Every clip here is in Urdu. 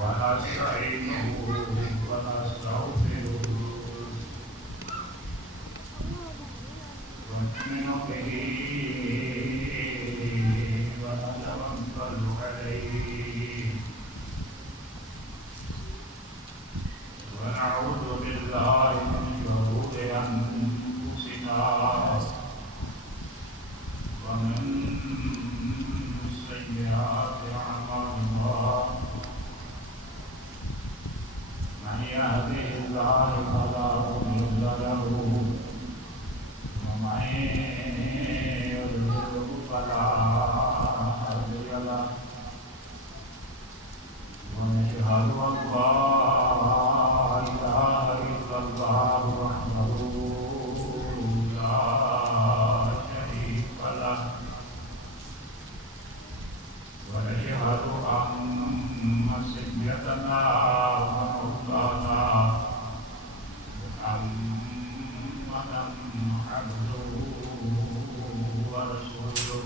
ونستعينه ونستغفره ونؤمن به ونتوكل عليه ونعوذ بالله من شرور أنفسنا ومن سيئات أعمالنا من يهده الله فلا مضل له ومن يضلل فلا هادي له ونشهد أن لا إله إلا الله وحده لا شريك له ونشهد أن سيدنا ومولانا محمدا عبده ورسوله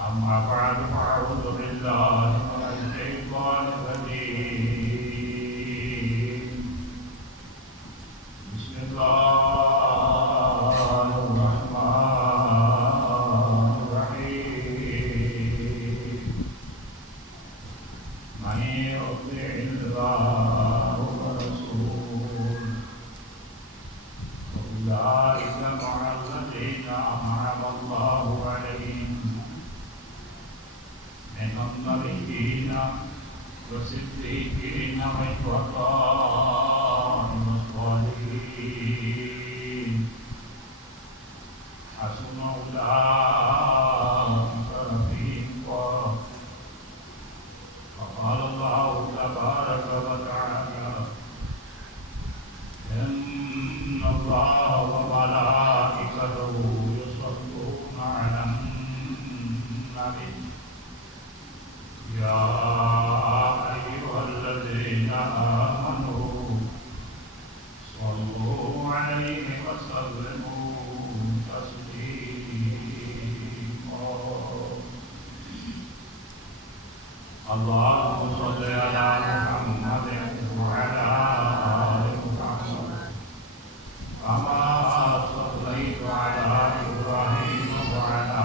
أما بعد فأعوذ بالله من الشيطان الرجيم بسم الله الرحمن الرحيم من يطع الله ورسوله فأولئك مع الذين أنعم الله عليهم من النبيين والصديقين والشهداء والصالحين حسن أولئك رفيقا وقال الله تبارك وتعالى إن الله وملائكته يصلون على النبي يا أيها الذين آمنوا صلوا عليه وسلموا تسليما اللهم صل على محمد وعلى آل محمد كما صليت على إبراهيم وعلى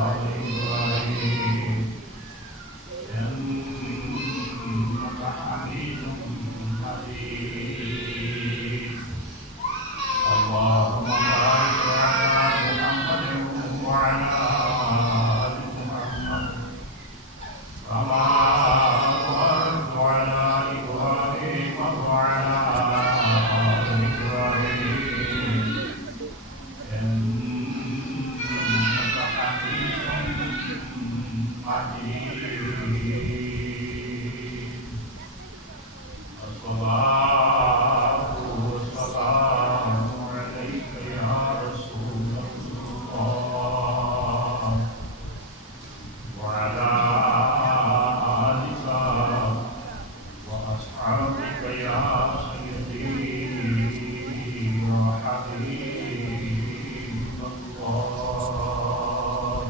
آل إبراهيم إنك حميد مجيد اللهم بارك على محمد وعلى آل محمد كما باركت على إبراهيم وعلى آل إبراهيم إنك حميد مجيد الصلاة والسلام عليك يا رسول الله وعلى آلك وأصحابك يا سيدي وحبيب الله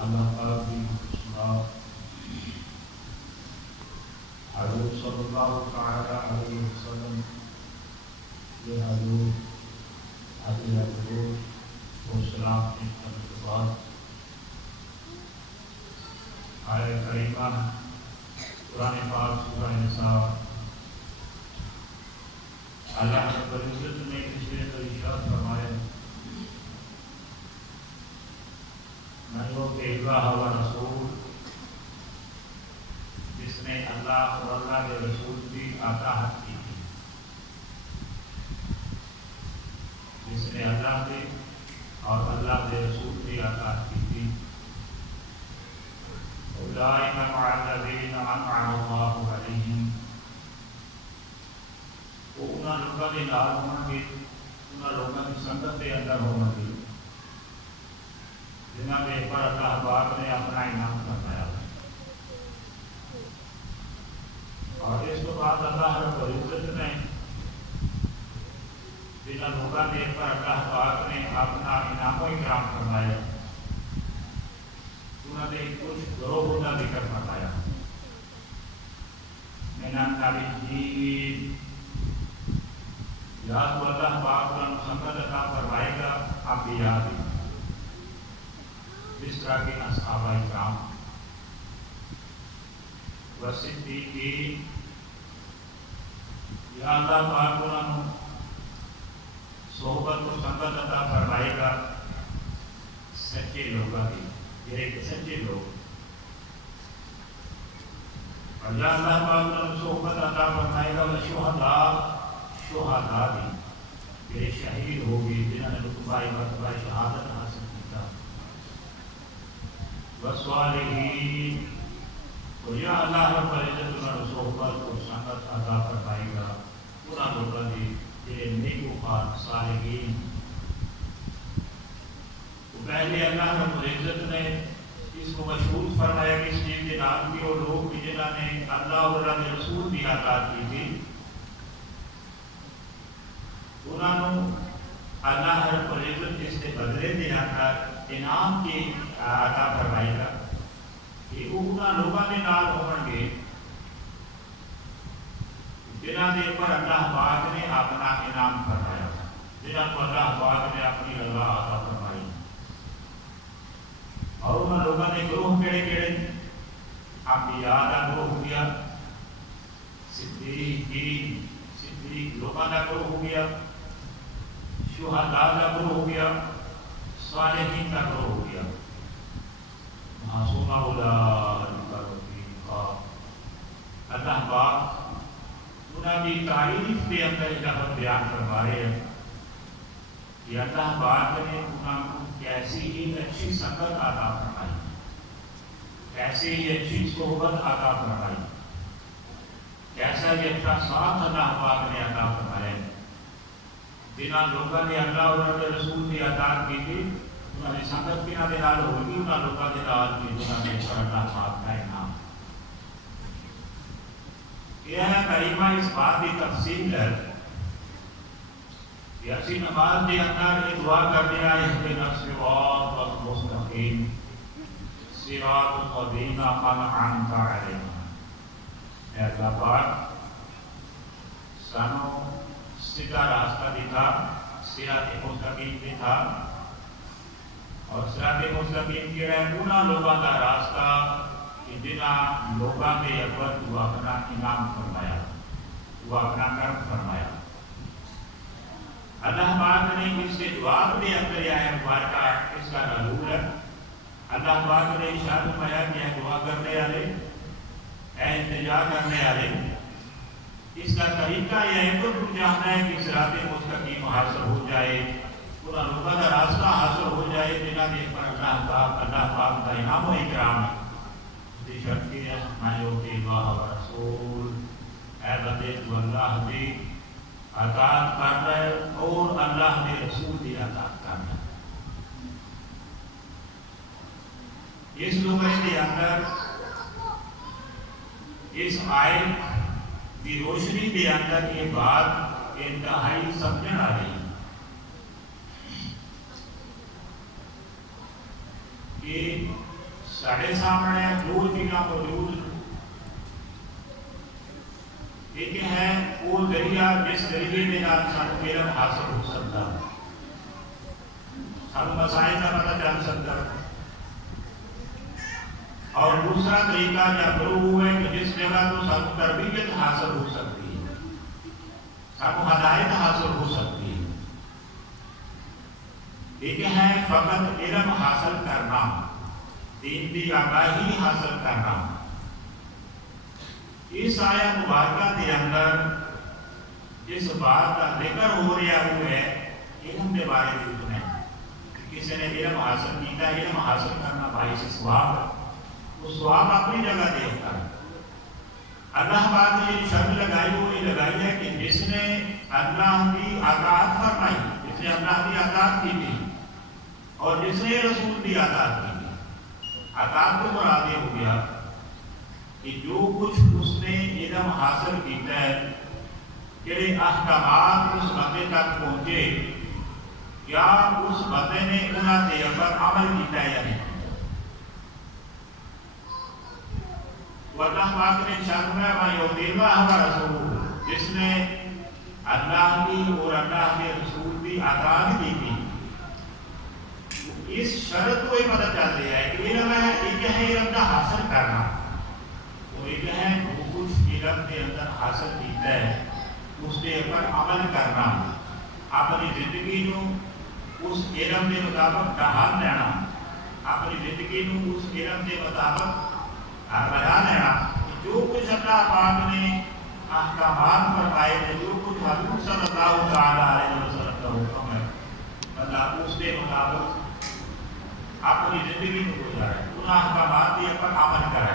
على قلبي الإسلام حضور صلی اللہ تعالی علیہ وسلم یہ حضور حضور حضور و سلام کے بعد آیت کریمہ قرآن پاک سورہ نساء اللہ رب العزت نے اس لیے تو ارشاد فرمایا من یطع اللہ و رسول جس نے اللہ اور اللہ کے رسول کی اطاعت کی تھی جس نے اللہ کے اور اللہ کے رسول کی اطاعت کی تھی اولئک مع الذین انعم اللہ علیہم وہ انہاں لوگوں کے نال ہون گے انہاں لوگوں کی سنگت کے اندر ہون گے جنہاں کے پر اللہ پاک نے اپنا انعام فرمایا اور اس کے بعد اللہ رب العزت نے جن لوگوں کے پر اللہ پاک نے اپنا انعام و اکرام فرمایا انہوں نے جس طرح کے اصحابہ کرام و صدیقین، یا اللہ پاک انہوں صحبت و سنگت عطا فرمائے گا سچے لوگوں کی، یہ سچے لوگ، اور یا اللہ پاک انہوں صحبت عطا فرمائے گا شہداء بھی، یہ شہید ہوگی جنہوں نے مرتبہ شہادت حاصل کیا، والصالحین، اور یا اللہ رب العزت انہوں صحبت اور سنگت عطا فرمائے گا انہوں لوگوں کی جنہیں نیکوکار صالحین۔ تو پہلے اللہ رب العزت نے اس کو مشہور فرمایا کہ اس چیز کے نام کی، اور لوگ بھی جنہوں نے اللہ اور اللہ کے رسول کی اطاعت کی تھی انہوں اللہ رب العزت اس کے بدلے دے کر انعام کی عطا فرمائے گا کہ وہ انہوں لوگوں کے نال ہون گے جنہوں کے اوپر اللہ پاک نے اپنا انعام فرمایا، جنہوں کو اللہ پاک نے اپنی رضا عطا فرمائی، اور انہوں لوگوں نے گروہ کیڑے کیڑے انبیاء کا گروہ ہو گیا، صدیقین صدیق لوگوں کا گروہ ہو گیا، شہداء کا گروہ ہو گیا، صالحین کا گروہ ہو گیا، معصوم اولئک رفیقا۔ اللہ پاک انہوں کی تعریف کے اندر لفظ بیان فرما رہے ہیں کہ اللہ پاک نے انہوں کو کیسی ہی اچھی سنگت عطا فرمائی، کیسی ہی اچھی صحبت عطا فرمائی، کیسا ہی اچھا ساتھ اللہ پاک نے عطا فرمایا، جنہوں لوگوں نے اللہ اور اللہ کے رسول کی اطاعت کی تھی انہوں نے سنگت کنہ دے نال ہوگی، انہوں لوگوں کے نال کی جنہوں نے اللہ پاک کا انعام۔ یہ کریمہ اس بات کی تفصیل ہے کہ اسی نماز کے اندر یہ دعا کرنے آئے اهدنا الصراط المستقیم صراط الذین انعمت علیہم، اے اللہ پاک سانو سیدھا راستہ دکھا، صراط مستقیم دکھا، اور صراط مستقیم کیا ہے انہاں لوگوں کا راستہ جنہاں لوگوں کے اوپر تو اپنا انعام فرمایا، تو اپنا کرم فرمایا۔ اللہ پاک نے اس کے جواب دے اندر آیا مبارکہ اس کا ضرور ہے، اللہ پاک نے ارشاد فرمایا کہ اے دعا کرنے والے، اے التجا کرنے والے، اس کا طریقہ یہ ہے تو تم چاہنا ہے کہ صراط مستقیم حاصل ہو جائے، انہاں لوگوں کا راستہ حاصل ہو جائے جنہاں کے پر اللہ پاک کا انعام و اکرام ہے، شرط کی مانو کہ اللہ و رسول، اے بندے تو اللہ کی اطاعت کر رہے اور اللہ کے رسول کی اطاعت کر رہے۔ اس نمبر کے اندر اس آیت کی روشنی کے اندر یہ بات انتہائی سمجھن آ رہی ہے کہ ساڑھے سامنے دو چیزاں موجود، ایک ہے وہ ذریعہ جس ذریعے کے نال سانو علم حاصل ہو سکتا، سانو مسائل کا پتہ چل سکتا، اور دوسرا طریقہ یا گروہ ہے کہ جس جگہ تو سانو تربیت حاصل ہو سکتی ہے، سانو ہدایت حاصل ہو سکتی ہے۔ ایک ہے فقط علم حاصل کرنا، دین کی آگاہی حاصل کرنا۔ اس آیت مبارکہ کے اندر جس بات کا ذکر ہو رہا وہ ہے علم کے بارے میں، کسی نے علم حاصل کیا، علم حاصل کرنا باعث ثواب ہے، وہ ثواب اپنی جگہ دیتا ہے۔ اللہ پاک نے یہ شرط لگائی وہ یہ لگائی ہے کہ جس نے اللہ کی اطاعت فرمائی، جس نے اللہ کی اطاعت کی تھی اور جس نے رسول کی اطاعت کی، اطاعت کو مراد یہ ہو گیا کہ جو کچھ اس نے علم حاصل کیتا ہے، جڑے احکامات اس بندے تک پہنچے، کیا اس بندے نے انہاں دے پر عمل کیتا ہے یا نہیں؟ اللہ پاک نے ارشاد فرمایا میں یطیع اللہ و رسول، جس نے اللہ کی اور اللہ کے رسول کی اطاعت کی تھی، اس شرط کو یہ پتہ چلتی ہے کہ علم ہے ایک ہے علم کا حاصل کرنا، اور ایک ہے جو کچھ علم کے اندر حاصل کیتا ہے اس کے اوپر عمل کرنا، اپنی زندگی نو اس علم کے مطابق ڈھال لینا، اپنی زندگی نو اس علم کے مطابق بنا لینا۔ جو کچھ اللہ پاک نے احکامات فرمائے ہیں، جو کچھ حضور صلی اللہ علیہ وسلم کا حکم ہے، اللہ اس کے مطابق اپنی زندگی کو گزارے، ان احکامات کے اوپر عمل کرے۔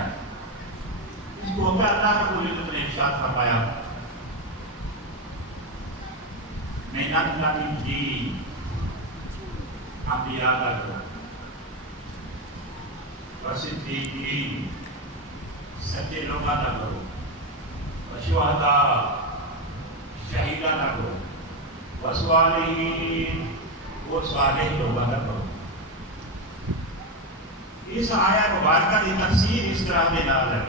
اس کو اللہ رب العزت نے ارشاد فرمایا، من النبیین، انبیاء کا گروہ، والصدیقین، سچے لوگوں کا گروہ، والشہداء، شہیداں کا گروہ، والصالحین، اور صالح لوگوں کا گروہ۔ اس آیت مبارکہ کی تفسیر اس طرح کے نال ہے،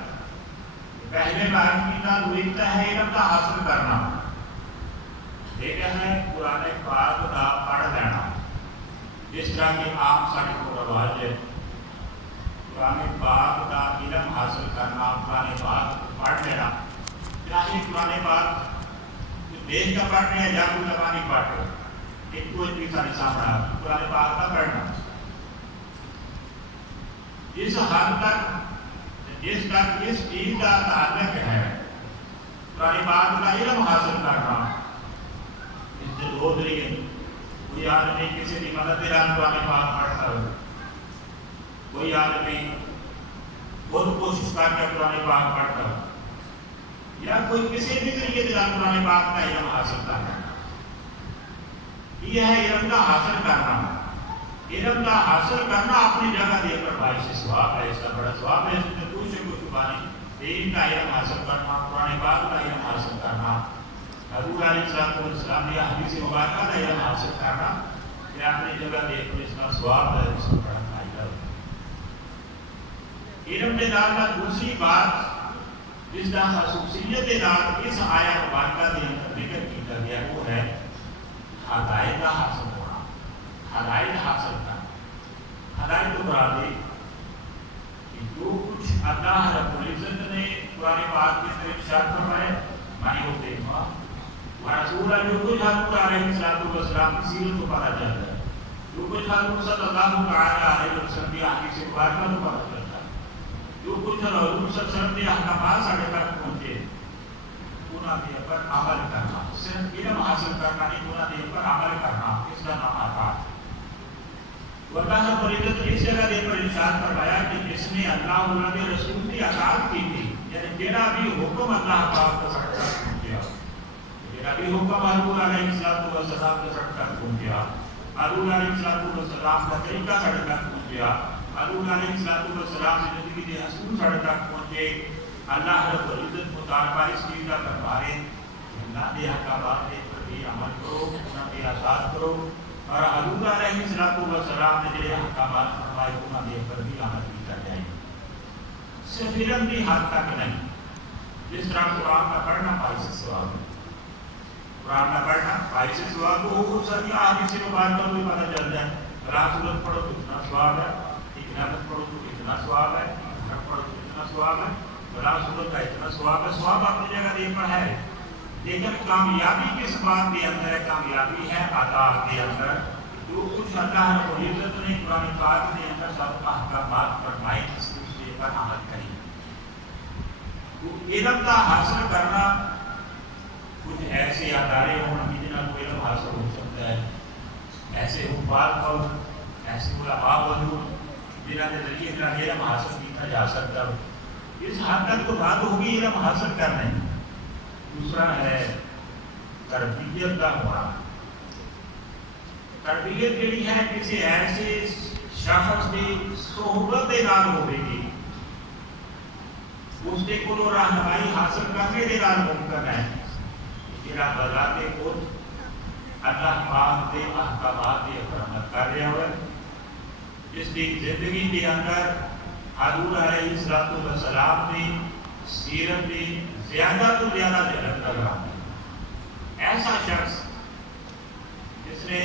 پہلے بات کی لکھتا ہے علم کا حاصل کرنا، ایک ہے قرآن پاک کا پڑھ لینا، جس طرح کہ عام سارے کو رواج ہے قرآن پاک کا علم حاصل کرنا، قرآن پاک پڑھ لینا، چاہے قرآن پاک دیش کا پڑھ رہے ہیں یا کوئی زبانی پڑھ رہے ہیں، ایک کوئی بھی سارے سامنا قرآن پاک کا پڑھنا، اس حد تک جس تک اس چیز کا تعلق ہے قرآن پاک کا علم حاصل کرنا، اس سے دو ذریعے، کوئی آدمی کسی کی مدد کے لیے قرآن پاک پڑھتا ہو، کوئی آدمی خود کوشش کر کے قرآن پاک پڑھتا ہو، یا کوئی کسی بھی ذریعے سے قرآن پاک کا علم حاصل کرنا، یہ ہے علم کا حاصل کرنا۔ علم کا حاصل کرنا اپنی جگہ دے پر باعث ثواب ہے، اس کا بڑا ثواب ہے، اس میں کوئی سے کوئی شبانی دین کا علم حاصل کرنا، قرآن پاک کا علم حاصل کرنا، حضور علیہ السلام نے حدیث مبارکہ کا علم حاصل کرنا، یہ اپنی جگہ دے پر اس کا ثواب ہے، اس کا بڑا فائدہ ہے۔ علم کے نال دوسری بات جس کا خصوصیت کے نال اس آیت مبارکہ کے اندر ذکر کیا گیا وہ ہے ہدایت کا حاصل ہونا، ہدایت حاصل کرنا۔ ہدایت مراد ہے کہ جو کچھ اللہ رب العزت نے قرآن پاک کے اندر ارشاد فرمایا مانی ہوتے ہیں، رسول جو کچھ حضور علیہ السلام کی سیرت کو پتہ چلتا ہے، جو کچھ حضور صلی اللہ علیہ وسلم کی حدیث مبارکہ کو پتہ چلتا ہے، جو کچھ حضور صلی اللہ علیہ وسلم کے احکامات ساڑھے تک پہنچے، انہاں کے اوپر عمل کرنا، صرف علم حاصل کرنا نہیں، انہاں کے اوپر عمل کرنا، اس کا نام اطاعت ہے۔ اللہ رب العزت نے اس جگہ دے پر ارشاد فرمایا کہ جس نے اللہ اور اللہ کے رسول کی اطاعت کی تھی، یعنی جڑا بھی حکم اللہ پاک کا سڑک تک پہنچیا، جڑا بھی حکم حضور علیہ السلام کا سڑک تک پہنچیا، حضور علیہ السلام کا طریقہ سڑک تک پہنچیا، حضور علیہ السلام کی زندگی کے اصول سڑک تک پہنچے، اللہ رب العزت مطالبہ اس چیز کا فرمائے کہ اللہ کے احکامات پر بھی عمل کرو، انہاں کی اطاعت کرو، اور حضور علیہ السلام نے جو احکامات فرمائے انہاں کے پر بھی عمل کیا جائے۔ صرف علم کی حد تک نہیں، جس طرح قرآن کا پڑھنا باعث ثواب ہے، قرآن کا پڑھنا باعث ثواب کو بہت ساری احادیث مبارکہ میں پتہ چلتا ہے، رات سورت پڑھو تو اتنا ثواب ہے، ایک نفس پڑھو تو اتنا ثواب ہے، ایک نفس پڑھو تو اتنا ثواب ہے، رات سورت کا اتنا ثواب ہے، ثواب اپنی جگہ دے پر ہے، لیکن کامیابی کس بات کے اندر ہے؟ کامیابی ہے اطاعت کے اندر، جو کچھ اللہ رب العزت نے قرآن پاک کے اندر سب احکامات فرمائے اس کے پر عمل کریں۔ تو علم کا حاصل کرنا کچھ ایسے ادارے ہوں جنہاں کو علم حاصل ہو سکتا ہے، ایسے حفاظ ہو، ایسے علماء موجود جنہاں کے ذریعے علم حاصل کیا جا سکتا ہے، اس حد تک تو بات ہوگی علم حاصل کرنے۔ دوسرا ہے تربیت کا ہونا۔ تربیت جڑی ہے کسی ایسے شخص کی صحبت کے نال ہوے گی، اس کے کولوں رہنمائی حاصل کرنے کے نال ممکن ہے، جڑا بذات خود اللہ پاک کے احکامات کی عمل کر رہا ہوئے، جس کی زندگی کے اندر حضور علیہ السلام کی سیرت کی زیادہ تو زیادہ جھلک لگ رہا ہے۔ ایسا شخص جس نے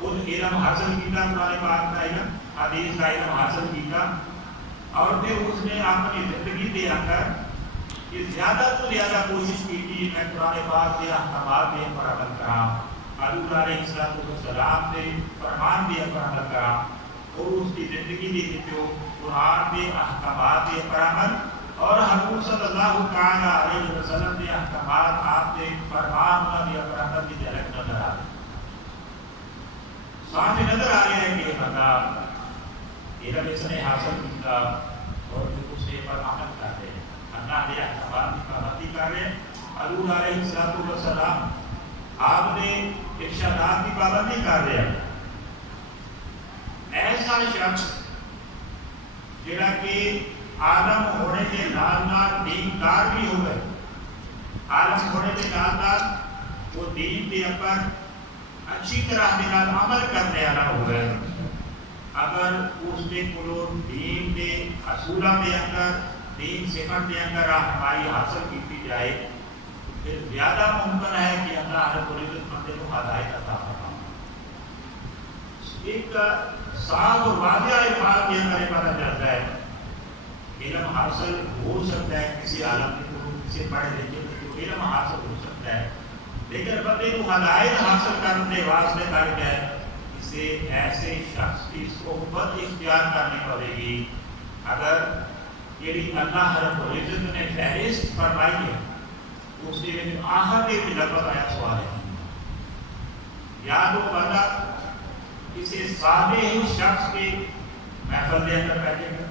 خود علم حاصل کیا، قرآن پاک کا علم، حدیث کا علم حاصل کیا، اور پھر اس نے اپنی زندگی کے اندر کہ زیادہ تو زیادہ کوشش کی تھی میں قرآن پاک کے احکامات پہ پر عمل کراں، حضور علیہ السلام سے فرمان دیا پر عمل کراں، اور اس کی زندگی کے جو قرآن کے احکامات پہ پر عمل اور حضور صلی اللہ تعالیٰ علیہ وسلم کے احکامات آپ نے فرمان نہ دیا پر عمل کی جھلک نظر آ رہی، صاف نظر آ رہا ہے کہ بندہ علم اس نے حاصل کیا اور جو اس نے پر عمل کر رہے ہیں، اللہ نے احکامات کی پابندی کر رہے ہیں، حضور علیہ السلام آپ نے ارشادات کی پابندی کر رہے ہیں۔ ایسا شخص جڑا کہ عالم ہونے کے نال نال دیندار بھی ہو گئے، عالم ہونے کے نال نال وہ دین کے اوپر اچھی طرح کے نال عمل کرنے والا ہو گئے، اگر اس کے کولوں دین کے اصولوں کے اندر، دین سکھن کے اندر رہنمائی حاصل کی جائے، پھر زیادہ ممکن ہے کہ اللہ رب العزت بندے کو ہدایت عطا فرمائے۔ ایک صاف اور واضح الفاظ کے اندر پتہ چلتا ہے علم حاصل ہو سکتا ہے کسی عالم کے، کسی پڑھے لکھے کو علم حاصل ہو سکتا ہے، لیکن بندے کو ہدایت حاصل کرنے واسطے کر کے اسے ایسے شخص کی صحبت اختیار کرنی پڑے گی، اگر یہ اللہ رب العزت نے فہرست فرمائی ہے اس کے آخر کے لفظ آیا سوال ہے، یا تو بندہ کسی صالح شخص کے محفل کے اندر بیٹھے گا،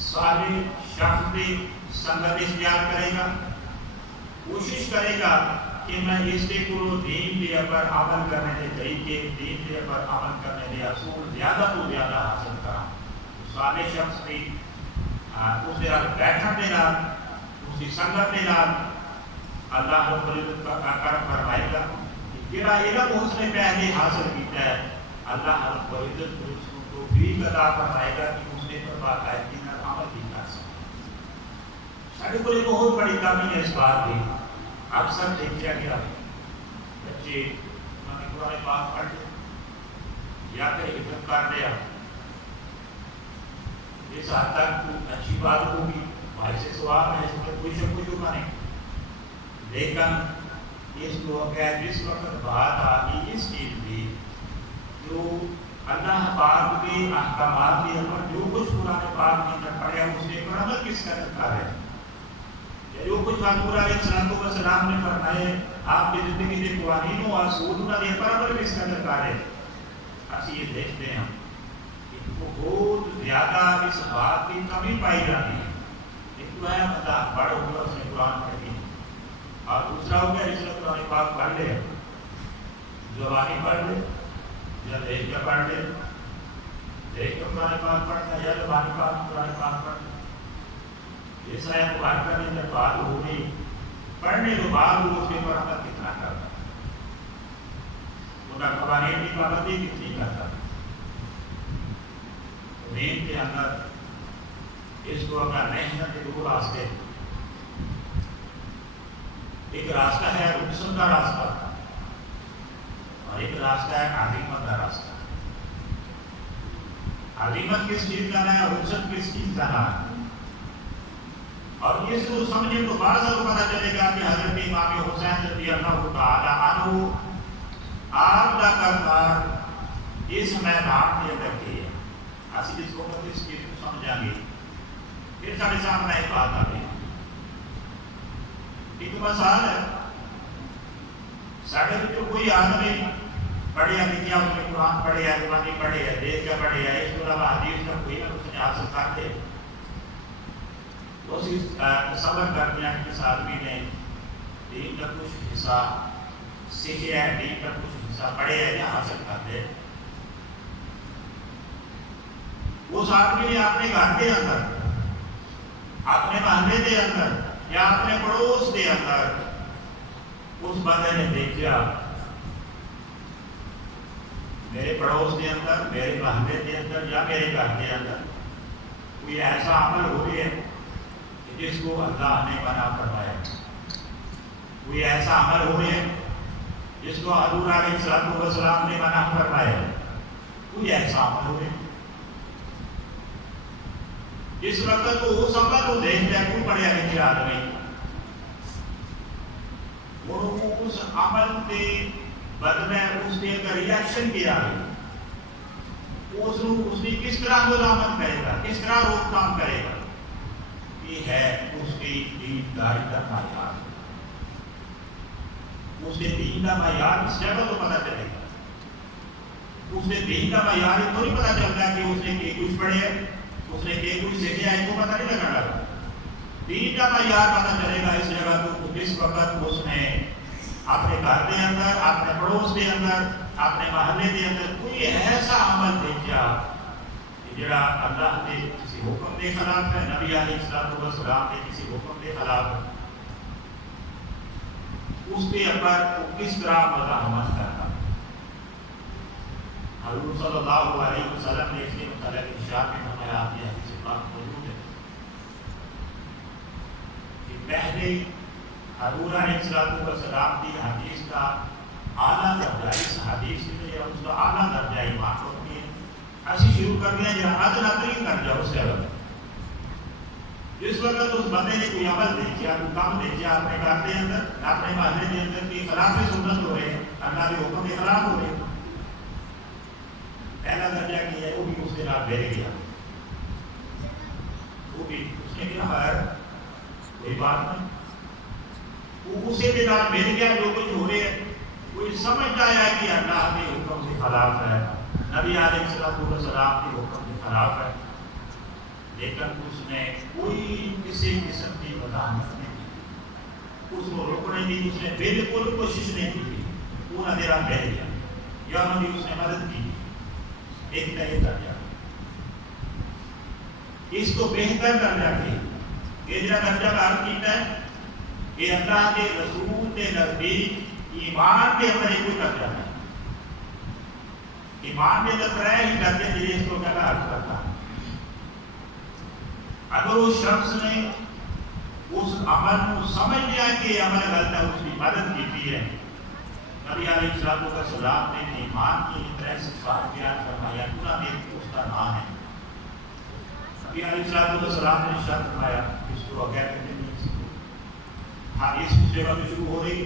صالح شخص کی سنگت اختیار کرے گا، کوشش کرے گا کہ میں اس کے کو دین کے اوپر عمل کرنے کے طریقے، دین کے اوپر عمل کرنے کے اصول زیادہ تو زیادہ حاصل کرا، صالح شخص کی اس کے بیٹھن کے نال، اس کی سنگت کے نال اللہ رب العزت کا کرم فرمائے گا، جڑا علم اس نے پہلے حاصل کیتا ہے اللہ رب العزت اس کو توفیق عطا فرمائے گا کہ اس نے پر باقاعدگی نال عمل بھی کر سکے۔ سارے کو ایک بہت بڑی کمی ہے اس بات کی، اکثر دیکھا گیا بچے قرآن پاک پڑھ لے یا پھر حفظ کر لیا، اس حد تک تو اچھی بات ہوگی، بھائی سے سواب ہے، اس میں کوئی شک کوئی ہوگا نہیں، لیکن اس کو جس وقت بات آگی اس چیز کی جو اللہ پاک کے احکامات کے اوپر جو کچھ قرآن پاک کے اندر پڑھا اس کے اوپر عمل کس کا کرتا ہے، جو کچھ حضور علیہ السلام نے فرمائے آپ کی زندگی کے قوانین و اصول کے اوپر عمل کس کا کرتا ہے، اسی یہ دیکھتے ہیں کہ بہت زیادہ اس بات کی کمی پائی جاتی ہے۔ ایک تو ہے بندہ بڑا ہوا اس نے قرآن پڑھ لی، اور دوسرا ہو گیا جس نے قرآن پاک پڑھ لے، زبانی پڑھ لے یا دیکھ کے پڑھ لے، دیکھ کے قرآن پاک پڑھتا یا زبانی پاک قرآن پاک پڑھ لے، جس طرح قرآن کرنے جب بات ہو گئی پڑھنے کے بعد وہ اس کے پر عمل کتنا کرتا، ان کا قوانین کی پابندی کتنی کرتا، دین کے اندر اس کو اپنا محنت کے دو راستے، ایک راستہ ہے رخصت کا راستہ اور ایک راستہ ہے عظیمت کا راستہ۔ عظیمت کس چیز کا ہے، رخصت کس چیز کا ہے، اور اس کو سمجھے تو بار کو پتہ چلے گا کہ حضرت امام حسین رضی اللہ تعالی عنہ آپ کا کردار اس میدان کے اندر کی ہے، اسی اس کو اس چیز کو سمجھا گے پھر سارے سامنے ایک بات آ گئی، ایک مثال ہے، سارے جو کوئی آدمی پڑھیا لکھیا اس نے قرآن پڑھے ہے، قرآن پڑھے ہے، دیکھ کا پڑھے ہے، اس کو علاوہ حدیث کا کوئی نہ اس نے حاصل کر دے، اسی صبر درمیان کس آدمی نے دین کا کچھ حصہ سیکھے ہے، دین کا کچھ حصہ پڑھے ہے یا حاصل کر دے، اس آدمی نے اپنے گھر کے اندر، اپنے محلے کے اندر یا اپنے پڑوس کے اندر اس بندے نے دیکھا میرے پڑوس کے اندر، میرے محلے کے اندر یا میرے گھر کے اندر کوئی ایسا عمل ہو رہی ہے جس کو اللہ نے منع فرمایا، کوئی ایسا عمل ہو رہا ہے جس کو حضور علیہ السلام نے منع فرمایا، کوئی ایسا عمل ہو جس وقت اس عمل کو دیکھتا ہے کوئی پڑھیا لکھے آدمی اور اس عمل کے بدلے اس کے اندر ریئیکشن کیا ہے، اس نے کس طرح ملامت کرے گا، کس طرح روک تھام کرے گا، یہ ہے اس کی دینداری کا معیار۔ اس کے دین کا معیار اس جگہ تو پتہ چلے گا، اس کے دین کا معیار تو نہیں پتہ چلتا کہ اس نے کچھ پڑھے ہے، اس نے کچھ سیکھا ہے، کو پتہ نہیں لگا۔ دین کا معیار پتہ چلے گا اس جگہ تو جس وقت اس نے اپنے گھر کے اندر، اپنے پڑوس کے اندر، اپنے محلے کے اندر کوئی ایسا عمل دیکھا جڑا اللہ کے کسی حکم کے خلاف ہے، نبی علیہ السلام کے کسی حکم کے خلاف ہے، اس کے اوپر وہ کس طرح مزاحمت کرتا۔ حضور صلی اللہ علیہ وسلم نے اس کے متعلق ارشاد میں فرمایا، یہ حدیث پاک موجود ہے کہ پہلے حضور علیہ السلام کی حدیث کا اعلیٰ درجہ، اس حدیث کے اس کا اعلیٰ درجہ ایمان ہوتی ہے، ایسی شروع کر دیا جہاں ادنا ترین درجہ اس سے جس وقت اس بندے نے کوئی عمل دیکھا، کوئی کام دیکھا اپنے گھر کے اندر، اپنے محلے کے اندر کی خلاف سنت ہو رہے ہیں، اللہ کے حکم کے خلاف ہو رہے ہیں، پہلا درجہ کیا ہے وہ بھی اس کے نام بھیج گیا، وہ بھی اس نے کہا ہے کوئی بات نہیں، وہ اسے کے نام بھیج گیا جو کچھ ہو رہے ہیں، کوئی سمجھتا ہے کہ اللہ کے حکم کے خلاف ہے، نبی علیہ السلام کے حکم کے خلاف ہے، لیکن اس نے کوئی کسی قسم کی مزاحمت نہیں کی، اس کو روکنے کی اس نے بالکل کوشش نہیں کی، وہ اندھیرا بہ گیا یا انہوں نے اس نے مدد کی، ایک نئے درجہ۔ اس کو بہتر درجہ کی یہ جو درجہ عرض کیتا ہے کہ اللہ کے رسول کے نزدیک ایمان کے اندر کوئی درجہ نہیں، ایمان کے اندر ہی درجے جی اس کو کیا عرض کرتا ہے۔ اگر اس شخص نے اس عمل کو سمجھ لیا کہ یہ عمل غلط ہے، اس کی مدد کی ہے، نبی علیہ السلام نے ایمان کی طرح صفات بیان فرمایا، پورا دین اس کا نام ہے۔ نبی علیہ السلام نے ارشاد فرمایا اس کو اگر حدیث کی جگہ میں شروع ہو رہی،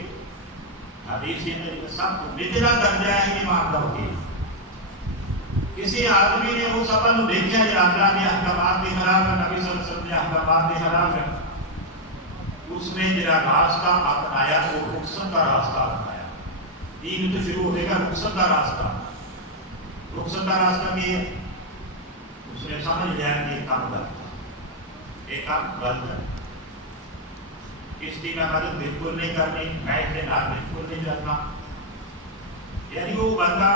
حدیث کے اندر سب کو نچلا درجہ ہے ایمان کا ہوگی۔ کسی آدمی نے اس عمل کو دیکھا یا اللہ کے احکامات کے خلاف ہے، نبی صلی اللہ علیہ وسلم کے احکامات کے خلاف ہے، اس نے جرا راستہ اپنایا، وہ رخصت کا راستہ اپنایا۔ دین تو شروع ہونے کا رخصت کا راستہ، رخصت کا راستہ بھی ہے، اس نے سمجھ لیا کہ یہ کام غلط ہے، یہ کام غلط ہے، اس کی میں مدد بالکل نہیں کرنی، میں اختلاف بالکل نہیں کرنا، یعنی وہ بندہ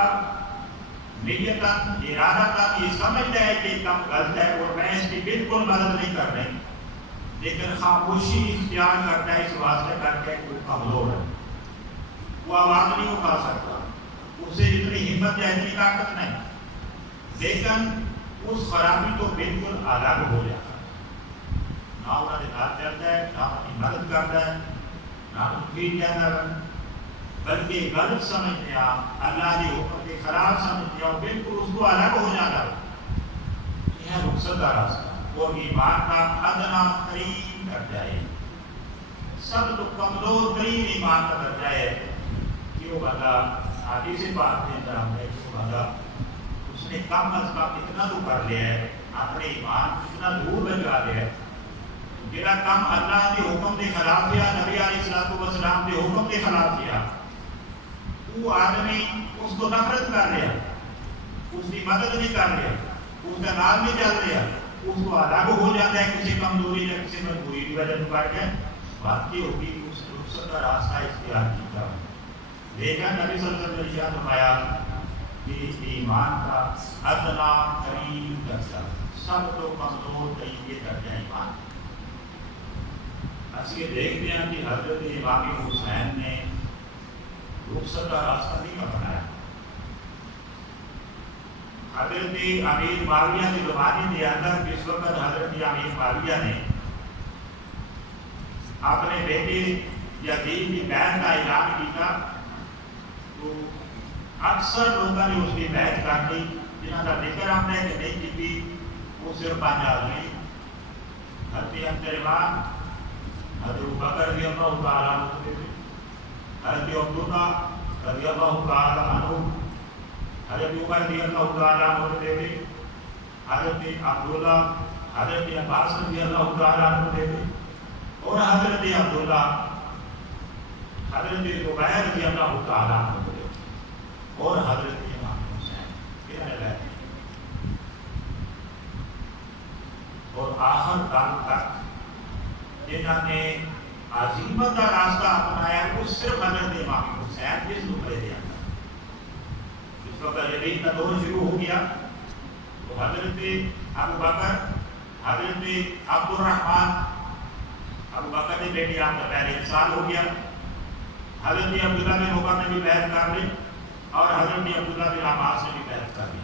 نیت ارادہ یہ سمجھتا ہے کہ کام غلط ہے اور میں اس کی بالکل مدد نہیں کر رہی، لیکن خاموشی اختیار کرتا ہے اس واسطے کر کے کوئی کمزور ہے، وہ آواز نہیں اٹھا سکتا، اس سے اتنی ہمت یا اتنی طاقت نہیں، لیکن اس خرابی تو بالکل الگ ہو جاتا ہے، نہ انہوں نے ساتھ چلتا ہے، نہ اپنی مدد کرتا ہے، نہ ان کی جانا ہے، بلکہ غلط سمجھتے آپ اللہ کے حکم کے خلاف سمجھتے آپ بالکل اس کو الگ ہو جاتا ہے۔ یہ ہے رخصت کا راستہ اور ایمان کا ادنا ترین درجہ ہے، سب تو کمزور ترین ایمان کا درجہ ہے کہ وہ بندہ آگے سے بات کے اندر ہم نے وہ بندہ اس نے کم از کم اتنا تو کر لیا ہے، اپنے ایمان اتنا دور بچا لیا ہے، جڑا کام اللہ کے حکم کے خلاف کیا، نبی علیہ السلام کے حکم کے خلاف کیا، وہ آدمی اس کو نفرت کر لیا، اس کی مدد نہیں کر لیا، اس کا نام نہیں چل رہا، اس کو الگ ہو جاتا ہے کسی کمزوری یا کسی مجبوری کی وجہ سے کر کے، بات یہ ہوگی کہ اس رخصت کا راستہ اختیار کیا، لیکن نبی صلی اللہ علیہ وسلم نے ارشاد فرمایا کہ ایمان کا ادنا ترین درجہ، سب تو کمزور ترین یہ درجہ ایمان۔ اس لیے دیکھتے ہیں کہ حضرت امام حسین نے رخصت کا راستہ نہیں اپنایا، حضرت امیر معاویہ کی زمانے کے اندر جس وقت حضرت امیر معاویہ نے اپنے بیٹے یزید کی بہن کا اعلان کیا تو اکثر لوگوں نے اس کی بیعت کر لی، جنہوں کا ذکر ہم نے کہ نہیں کی، وہ صرف 5 آدمی، حضرت امام حضرت ابوبکر رضی اللہ تعالیٰ عنہ، حضرت عبداللہ رضی اللہ تعالیٰ عنہ، حضرت عمر رضی اللہ تعالیٰ عنہ، حضرت عبداللہ، حضرت عباس رضی اللہ تعالیٰ عنہ، اور حضرت عبداللہ، حضرت زبیر رضی اللہ تعالیٰ عنہ، اور حضرت امام حسین، یہ رہتے ہیں۔ اور آخر دم تک جنہوں نے عظیمت کا راستہ اپنایا وہ صرف حضرت امام حسین جس نمبر دے اندر۔ جس وقت جدید کا دور شروع ہو گیا تو حضرت ابوبکر، حضرت عبد الرحمن، ابوبکر نے بیٹی آپ کا پہلے انتقال ہو گیا، حضرت عبداللہ بن عمر نے بھی بیعت کر لی، اور حضرت عبداللہ بن عباس نے بھی بیعت کر لی۔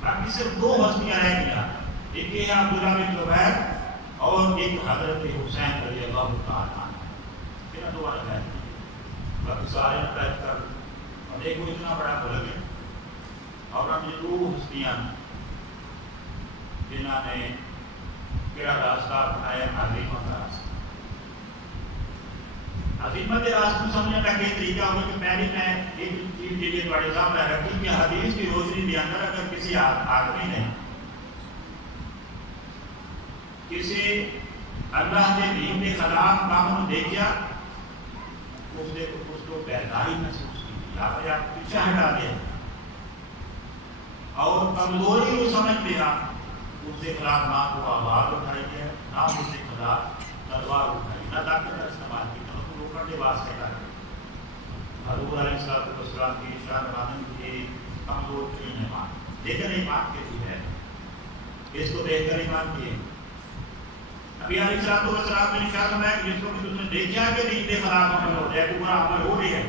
باقی صرف 2 ہستیاں رہ گیا، ایک یہ ہے عبداللہ بن زبیر اور ایک حضرت حسین رضی اللہ تعالیٰ عنہ۔ انہوں نے دوبارہ بیعت کی، باقی سارے نے بیعت کر لی، اور ایک وہ اتنا بڑا بھول گیا۔ اور ہم یہ 2 ہستیاں جنہوں نے کیا راستہ اپنایا، عظیمت کا راستہ۔ عظیمت کے راستے کو سمجھنے کا یہ طریقہ ہوگا کہ پہلے میں ایک چیز کے لیے تھوڑے سامنے رکھی کہ حدیث کی روشنی کے اندر اگر کسی آدمی نے کسی اللہ کے دین کے خلاف کام دیکھا، اس کو بیداری محسوس کی، یا پیچھے ہٹا دیا اور کمزوری کو سمجھ لیا، اس کے خلاف نہ کو آواز اٹھائی ہے، نہ اس کے خلاف تلوار اٹھائی، نہ طاقت کا استعمال کی، تو روکنے کے واسطے کر حضور علیہ السلام کی شان مانن کی کمزور ترین ایمان، لیکن ایمان کیسی ہے اس کو دیکھ کر ایمان کیے۔ نبی علیہ السلام نے ارشاد فرمایا کہ جس کو اس نے دیکھا کہ دین کے خلاف عمل ہو جائے، برا عمل ہو رہی ہے،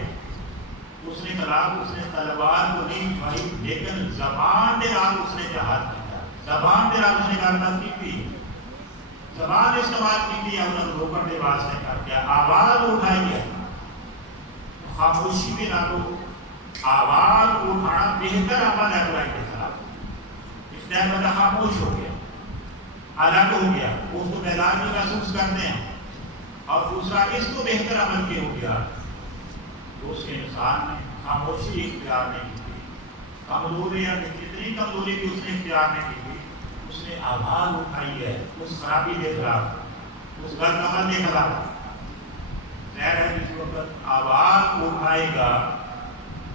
اس نے خلاف اس نے تلوار کو نہیں اٹھائی، لیکن زبان کے نال اس نے جہاد کیا، زبان کے نال اس نے گردن کی تھی، زبان استعمال کی تھی، اور روکنے کے واسطے کر دیا، آواز اٹھائی ہے۔ خاموشی کے نالوں آواز اٹھانا بہتر عمل ہے برائی کے خلاف۔ اس ٹائم بندہ خاموش ہو گیا، الگ ہو گیا، اس کو بیدار بھی محسوس کرتے ہیں، اور دوسرا اس کو بہتر عمل کیا ہو گیا تو اس کے انسان نے خاموشی اختیار نہیں کی، کمزوری یا کتنی کمزوری بھی اس نے اختیار نہیں کی، اس نے آواز اٹھائی ہے اس خرابی کے خلاف، اس غلط عمل کے خلاف۔ ظاہر ہے جس وقت آواز اٹھائے گا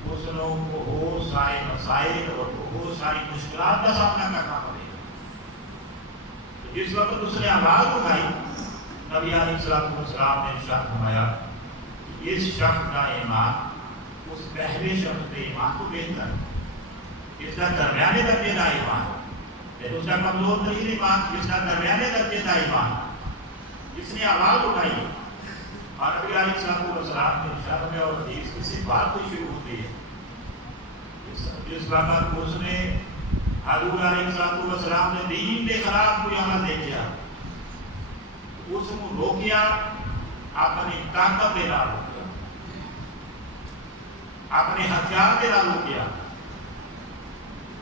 اس کو بہت سارے مسائل اور بہت ساری مشکلات کا سامنا کرنا پڑے گا۔ جس وقت اس نے آواز اٹھائی، نبی علیہ السلام نے ارشاد فرمایا اس شخص کا ایمان اس پہلے شخص کے ایمان کو بہتر ہے، اس کا درمیانے درجے کا ایمان، اس کا کمزور ترین ایمان، اس کا درمیانے درجے کا ایمان، جس نے آواز اٹھائی۔ اور نبی علیہ السلام نے ارشاد فرمایا، اور حدیث کسی بات کو شروع ہوتی ہے جس وقت اس نے حضور علیہ السلام نے دین کے خلاف کوئی عمل دیکھا، اس کو روکیا، اپنی طاقت دے نال روکیا، اپنے ہتھیار دے نال روکیا۔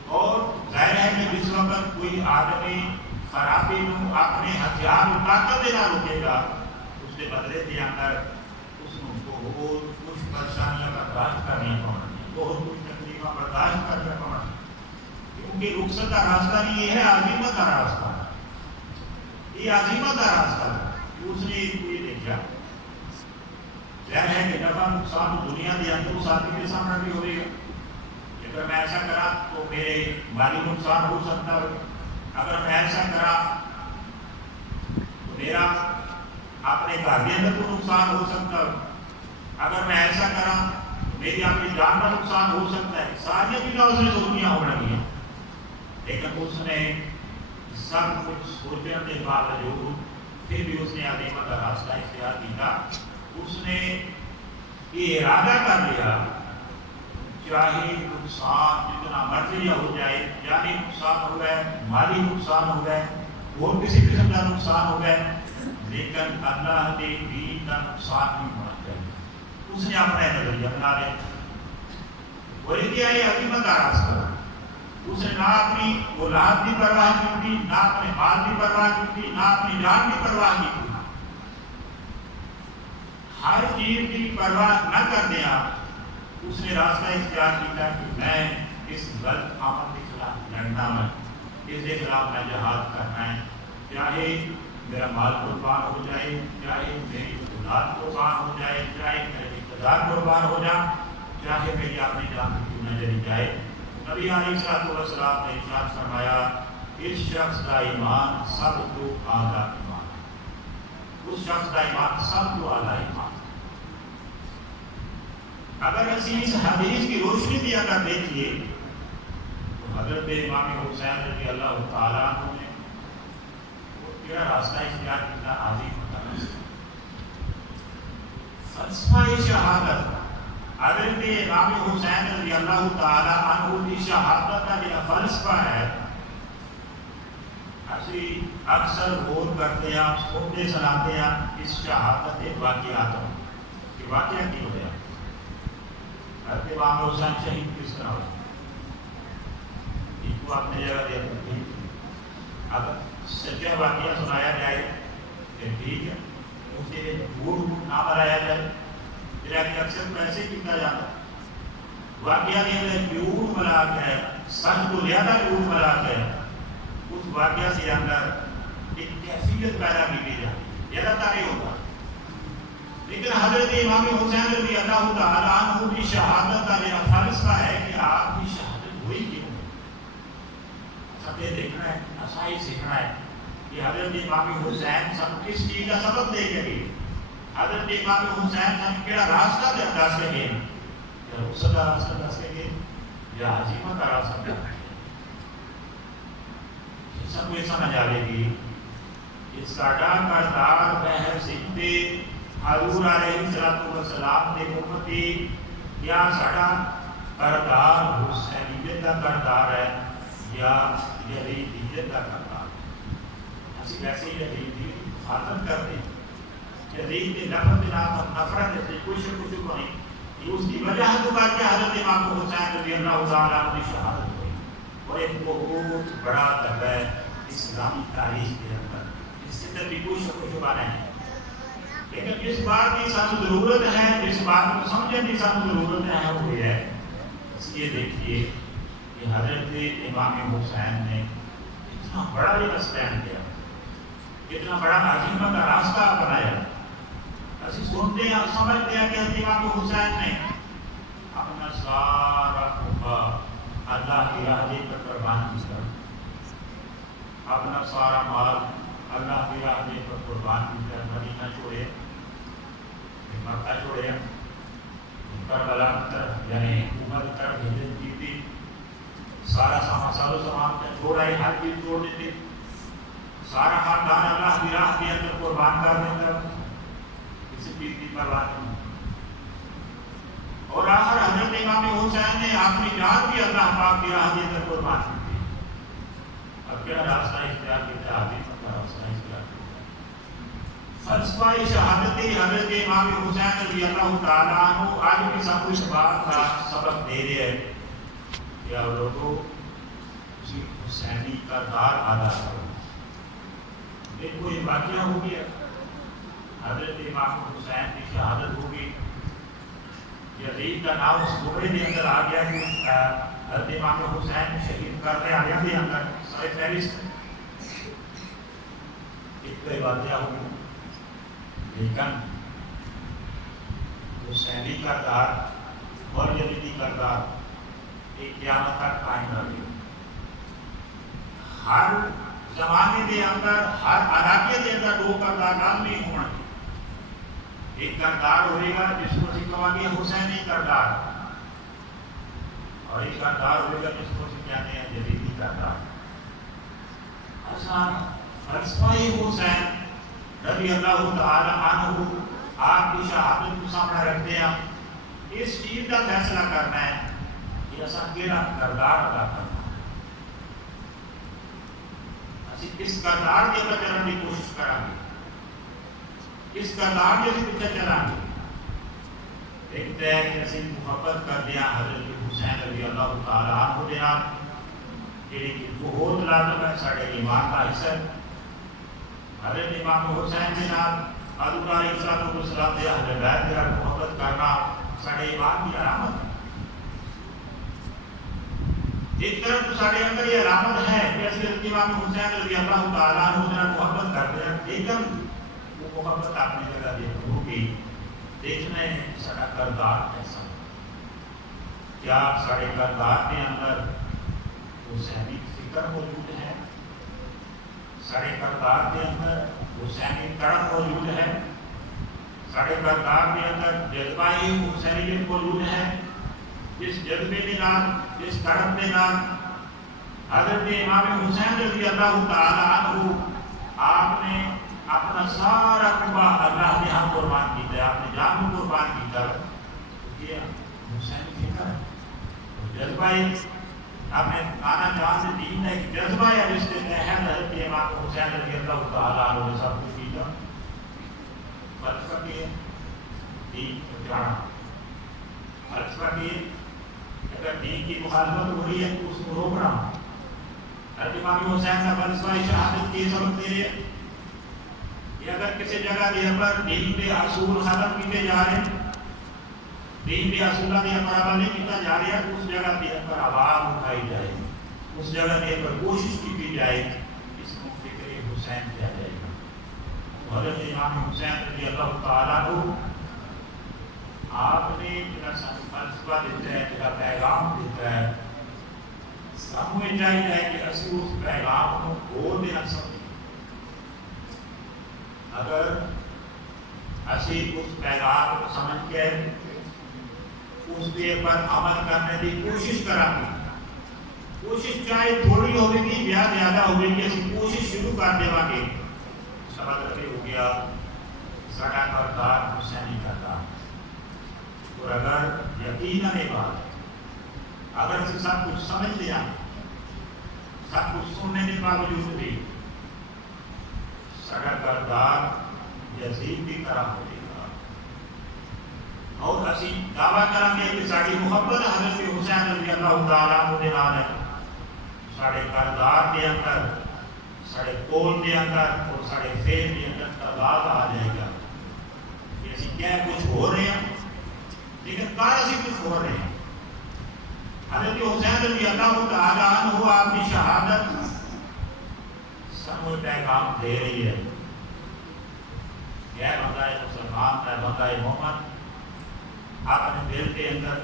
اور ظاہر ہے کہ جس وقت کوئی آدمی خرابی نو اپنے ہتھیار و طاقت دے نال روکے گا، اس کے بدلے کے اندر اس کو بہت کچھ پریشانیاں برداشت کرنی پڑیں، بہت کچھ تکلیفیں برداشت کرنی پڑیں، کیونکہ رخصت کا راستہ نہیں، یہ ہے عظیمت کا راستہ، یہ عظیمت کا راستہ ہے۔ اس نے کوئی دیکھا، ظاہر ہے کہ نفع نقصان دنیا کے اندر ساتھی کے سامنے بھی ہوئے گا، اگر میں ایسا کرا تو میرے مالی نقصان ہو سکتا ہے، اگر میں ایسا کرا تو میرا اپنے گھر کے اندر کو نقصان ہو سکتا ہے، اگر میں ایسا کرا تو میری اپنی جان کا نقصان ہو سکتا ہے، ساری چیزیں اس نے سوچیاں ہو رہی ہیں، لیکن اس نے سب کچھ سوچنے کے باوجود پھر بھی اس نے عظیمت کا راستہ اختیار کیا۔ اس نے یہ ارادہ کر لیا چاہے نقصان جتنا مرضی ہو جائے، جانی نقصان ہو گئے، مالی نقصان ہو گئے، اور کسی قسم کا نقصان ہو گئے، لیکن اللہ کے دین کا نقصان نہیں ہونا چاہیے۔ اس نے اپنا نظریہ بنا لیا، وہ انتہائی عظیمت کا راستہ. اس نے نہ اپنی اولاد کی پرواہ کی تھی، نہ اپنے مال کی پرواہ کی تھی، نہ اپنی جان کی پرواہ کی تھی. ہر چیز کی پرواہ نہ کرنے آپ اس نے راستہ اختیار کیا کہ میں اس غلط عمل کے خلاف لڑنا ہے، اس کے خلاف میں جہاد کرنا ہے. چاہے میرا مال قربان ہو جائے، چاہے میری اولاد قربان ہو جائے، چاہے میرے رشتہ دار قربان ہو جائے، چاہے میری اپنی جان کیوں نہ چلی جائے. نبی علیہ السلام نے ارشاد فرمایا اس شخص کا ایمان سب کو اعلیٰ ایمان، اس شخص کا ایمان سب کو اعلیٰ ایمان. اگر اسی اس حدیث کی روشنی بھی اگر دیکھیے تو حضرت امام حسین رضی اللہ تعالیٰ عنہ نے کیا راستہ اختیار کیا، عظیم ہوتا ہے. فلسفہ شہادت حضرت امام حسین رضی اللہ تعالیٰ عنہ کی شہادت کا جو فلسفہ ہے، اسی اکثر غور کرتے ہیں، سنتے سناتے ہیں اس شہادت کے واقعات کہ واقعہ کی ہو گیا. حضرت امام حسین شہید کس طرح ہوئے، اس کو اپنے جگہ دے دیں. اگر سچا واقعہ سنایا جائے کہ ٹھیک ہے، اسے جھوٹ نہ بنایا جائے. کہ اکثر پیسے کتنا جاتا واقعہ کے اندر جھوٹ بنا کے، سچ کو زیادہ جھوٹ بنا کے اس واقعہ سے اندر ایک کیفیت پیدا کی جاتی، زیادہ تر نہیں ہوتا. لیکن حضرت امام حسین رضی اللہ تعالیٰ عنہ کی شہادت کا میرا فلسفہ ہے کہ آپ کی شہادت ہوئی کیوں. سب یہ دیکھنا ہے، ایسا ہی سیکھنا ہے کہ حضرت امام حسین سب کس چیز کا سبب دے گئے. حضرت امام حسین سب کیا راستہ دس کے گئے، یا رخصت کا راستہ دس کے گئے، یا عظیمت کا راستہ دس کے گئے. سب کو یہ سمجھ آئے گی کہ ساڈا کردار بہر سکھتے حضور علیہ السلام کے امتی یا ساڈا کردار حسینیت کا کردار ہے یا یزیدیت کا کردار. اسی ویسے یزیدی مخالفت کرتے ہیں، یزید کے لفظ کے نام نفرت سے کچھ کو نہیں. یہ اس کی وجہ ہے تو کہ حضرت امام حسین رضی اللہ تعالیٰ عنہ کی شہادت ہوئی اور ایک بہت بڑا دبا اسلامی تاریخ کے اندر، اس سے اندر بھی کوئی شبہ نہیں ہے. لیکن جس بات کی سب ضرورت ہے، جس بات کو سمجھنے کی سب ضرورت ہے وہ یہ ہے، اس لیے دیکھیے کہ حضرت امام حسین نے اتنا بڑا یہ اسٹینڈ کیا، اتنا بڑا عظیمت کا راستہ بنایا. اسی سنتے ہیں، سمجھتے ہیں کہ حضرت امام حسین نے اپنا سارا قربہ اللہ کی راہ دے کر قربان کیا، اپنا سارا مال اللہ کی راہ دے کر قربان کیا. مدینہ چھوڑے، مکہ چھوڑے، کربلا کی طرف یعنی عمر کی طرف ہجرت کی تھی. سارا سارو سامان چھوڑا ہی، ہر چیز چھوڑ دیتے، سارا خاندان اللہ کی راہ کے اندر قربان کر دیتا، کسی چیز کی پرواہ نہیں. اور آخر حضرت امام حسین نے اپنی جان بھی اللہ پاک کی راہ کے اندر قربان کی. اب کیا راستہ اختیار کیا، عظیمت کا راستہ اختیار کیا. فلسفہ شہادت حضرت امام حسین رضی اللہ تعالیٰ عنہ آج بھی سب کچھ بات کا سبق دے رہے ہیں کہ آپ لوگوں اسی حسینی کردار ادا کرو. ایک کوئی واقعہ ہو گیا، حضرت امام حسین کی شہادت ہوگی، یزید کا نام اس دوڑے کے اندر آ گیا کہ حضرت امام حسین شہید کر رہے آگے کے اندر سارے فہرست. ایک کوئی واقعہ ہوگی، لیکن حسینی کردار اور یزیدی کردار ایک قیامت تک قائم رہے. ہر زمانے کے اندر، ہر علاقے کے اندر دو کردار لازمی ہونا. ایک کردار ہوئے گا جس کو اسی کہا گیا حسینی کردار، اور ایک کردار ہوئے گا جس کو اسی کہتے ہیں یزیدی کردار. آسان فلسفہ حسین رضی اللہ تعالیٰ عنہ آپ کی شہادت کو سامنے رکھتے ہیں. اس چیز کا فیصلہ کرنا ہے کہ ایسا کیڑا کردار ادا کرنا، اسی کس کردار کے اندر چلنے کی کوشش کریں گے، کس کردار کے پیچھے چلیں گے. دیکھتے ہیں کہ اسی محبت کر دیا حضرت حسین رضی اللہ تعالیٰ عنہ دے نال جڑی کہ بہت لازم ہے ساڈے ایمان کا حصہ ہے۔ حضرت امام حسین دے نال حضور علیہ الصلوۃ والسلام دے اہل بیت دے نال محبت کرنا ساڈے ایمان کی علامت ہے۔ ایک طرف تو ساڈے اندر یہ علامت ہے کہ اسی حضرت امام حسین رضی اللہ تعالیٰ عنہ دے نال محبت کرتے ہیں، لیکن وہ محبت اپنی جگہ دے ہوگی دیکھنا ہے سارا کردار کیسا کیا سارے کردار کے اندر حسینی فکر موجود ہے، سارے کردار کے اندر حسینی تڑپ موجود ہے، سارے کردار کے اندر جذبہ حسینیت موجود ہے، جس جذبے کے نال جس تڑپ کے نال حضرت امام حسین رضی اللہ تعالیٰ عنہ آپ نے اپنا سارا قربا اللہ نے ہم قربان کیتا ہے، آپ نے جان کو قربان کیتا ہے، یہ حسین فکر ہے جذبہ آپ نے آنا جان سے دین ہے جذبہ ہے جس کے تحت حضرت امام حسین رضی اللہ تعالیٰ عنہ نے سب کچھ کیتا۔ فلسفہ کی ہے دین کو جانا، فلسفہ کی اگر دین کی مخالفت ہو رہی ہے تو اس کو روکنا۔ حضرت امام حسین کا فلسفہ شہادت کی سبق دے رہے ہیں کہ اگر کسی جگہ دے پر دین کے اصول ختم کیتے جا رہے ہیں، دین کے اصولوں کی مرابہ نہیں کیتا جا رہا ہے، اس جگہ دے پر آواز اٹھائی جائے، اس جگہ دے پر کوشش کی جائے، اس کو فکر حسین کیا جائے گا۔ حضرت امام حسین رضی اللہ تعالیٰ عنہ آپ نے جڑا سانو فلسفہ دیتا ہے، جڑا پیغام دیتا ہے، سانو یہ چاہیے کہ اسی اس پیغام کو غور دے سمجھیں۔ اگر اسی اس پیغام کو سمجھ کے اس کے پر عمل کرنے کی کوشش کریں گے، کوشش چاہے تھوڑی ہوگی یا زیادہ ہوگی، اسی کوشش شروع کر دیں گے، سبق رکھے ہو گیا ساڈا کردار حسینی کردار۔ اور اگر یقیناً یہ بات ہے، اگر اسے سب کچھ سمجھ لیا، سب کچھ سننے کے باوجود بھی ساڈا کردار یزید کی طرح ہو جائے گا، اور اسی دعویٰ کریں گے کہ ساری محبت حضرت حسین رضی اللہ تعالیٰ عنہ دے نال ہے، سارے کردار کے اندر، سارے قول کے اندر اور سارے فعل کے اندر تضاد آ جائے گا کہ اسی کیا کچھ ہو رہے ہیں لیکن کار اسی کچھ ہو رہے ہیں۔ حضرت حسین رضی اللہ تعالیٰ عنہ آپ کی شہادت سمجھ پیغام دے رہی ہے، یہ بندہ مسلمان ہے، بندہ مومن اپنے دل کے اندر